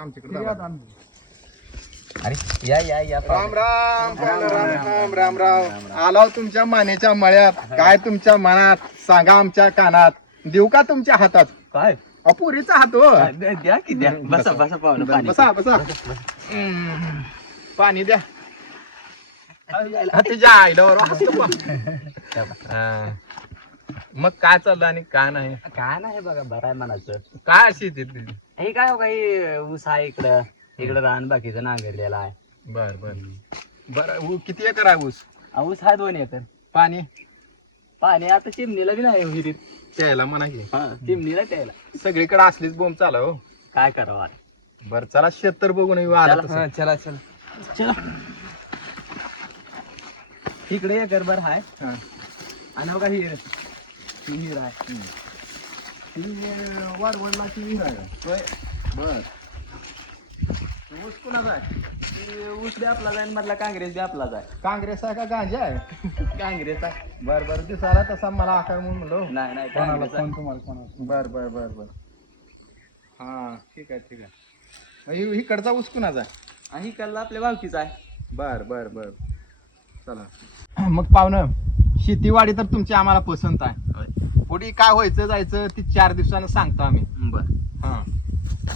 आमच्याकडे अरे या राम राम राम राम राम आलाव तुमच्या मानेच्या मळ्यात. काय तुमच्या मनात सांगा आमच्या कानात. देऊ का तुमच्या हातात? काय अपुरीचा हात हो. द्या की द्या. बसा बसा पाहुणं पाणी. बसा बसा. पाणी द्या. तिच्या आईला मग काय चाललं आणि काय नाही? काय नाही बघा बरं आहे म्हणायचं. काय अशी ती हे काय हो काही ऊस आहे इकडं रान बाकीचं नांगरलेला आहे. बर बर बर. किती एकर आहे ऊस? ऊस आहे 2 एकर. पाणी आता चिमणीला बी नाही विहिरीत. त्याला म्हणा की चिमणीला त्याला सगळीकडे असलीच बोंब चालू हो. काय करावं. बर चला शेत बघून येऊ. आला तसं. चला इकडे एकरभर आहे. आणि बघा ही विहीर आहे. वारवडलाची विहीर आहे. बर ऊस कुणाचा आहे? ऊस बी आपला जाईल मधला काँग्रेस बी आपलाच आहे. काँग्रेस आहे का गांजा आहे? काँग्रेस आहे. बर बर दिसायला तसा मला आकार म्हणून म्हणलो. नाही कोणाला काँग्रेस फोन तुम्हाला बर बर बर बर. हा ठीक आहे. इकडचा ऊस कुणाचा आहे? आणि कल्ला आपल्या भावकीचा आहे. बर बर बर चला. मग पाहुणं शेतीवाडी तर तुमची आम्हाला पसंत आहे. पुढे काय व्हायचं जायचं ती 4 दिवसानं सांगतो आम्ही. बर हा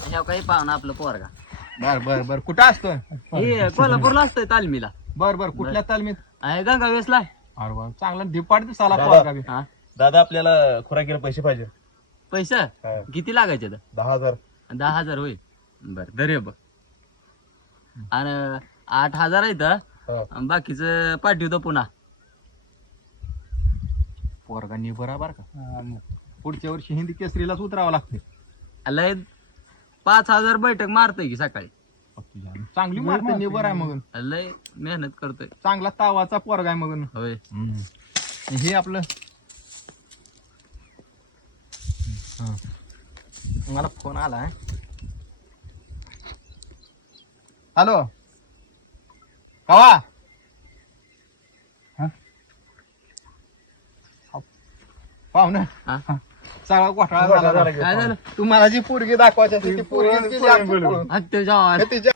ह्या काही पाहुणा आपलं पोरगा बर बर बर. कुठं असतो? हे कोल्हापूरला असतंय तालमीला. बर बर. कुठल्या तालमीत? आहे गंगावेसला. अरे वा चांगला धिपाड दिसाला पोरगा बी. हा दादा आपल्याला खुराकीला पैसे पाहिजे. पैसा किती लागायचे? 10,000. 10,000 होईल. बर दरे बघ. आणि 8,000 आहे तर बाकीचं पाठवतो पुन्हा. पोरगा बरोबर का? पुढच्या वर्षी हिंदी केसरीलाच उतरावं लागते. लय 5,000 बैठक मारतोय की सकाळी. चांगली मारते निबर आहे मग. लय मेहनत करतोय. चांगला तावाचा पोरगा आहे मग. होय. हे आपलं मला फोन आलाय. हॅलो कवा? पाहुणं सगळा घोटाळा झाला. काय झालं? तुम्हाला जी पोरगी दाखवायची असते ती पोरगी गेली आता पळून. त्याच्या तिच्या